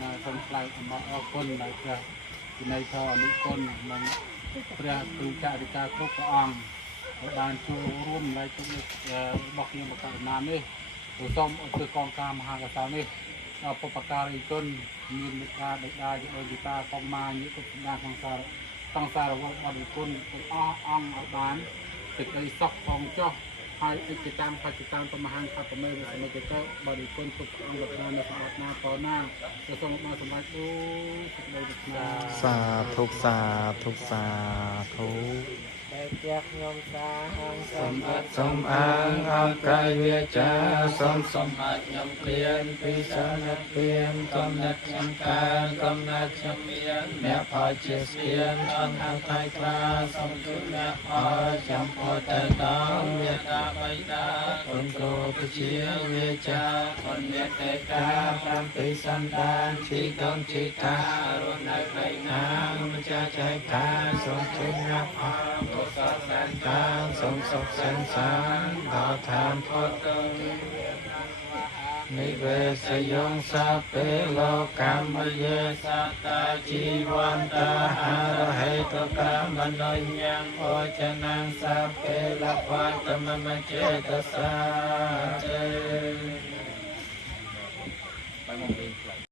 mà không lại mà con lại thì này thọ nữ con màព្រះគ្រូចរិកាគ្រប់ព្រះអង្គបានចូលរួមនៅក្នុងរបស់ខ្ញុំបកណ្ណានេះសូមអរគុណកងការមហាកសាលនេះដល់ពុព្វការីជនមានមេត្តាបិតាជាដូចតាកុមារញាតិពុទ្ធដាក្នុងសារវត្តបរិគុណទាំងអស់អង្គឲ្យបានសេចក្តីសុខផងចុះហើយអិច្ចតាមបច្ចតាមប្រមហានបតមេវិសមិតិកោបរិគុណទុកអង្គរណានៅសម្បត្តិណាក៏ណាទៅសូមបានសម្រេចអូសេចក្តីប្រាថ្នាសាធុសាធុសាធុដែលជាខ្ញុំសាហាងសូមអើងអរកាយវាចាសូមខ្ញុំព្រានពីសានិព្រានកំណត់ខ្ញុំកានកំណត់ខ្ញុំមានអ្នកផលជាស្ពានអង្ហៅថ្លៃថ្លាសូមជួយអ្នកផលចំពោះទៅដល់មេត្តាបិតាគុណគ្រូពជាវាចាគុណមេត្តាតាមពីសន្តានជីកងជីតារស់នៅឯណាម្ចាស់ចែកការសូមជួយអ្នកផលសុខសាន្តការសូមសុខសាន្តសានដល់ឋានផុតនិវេសយងសាពេលោកកម្មយេសតាជីវន្តាហារហេតុកាមនោញ្ញំអចនាងសាពេលវត្តមមចេតសាទេ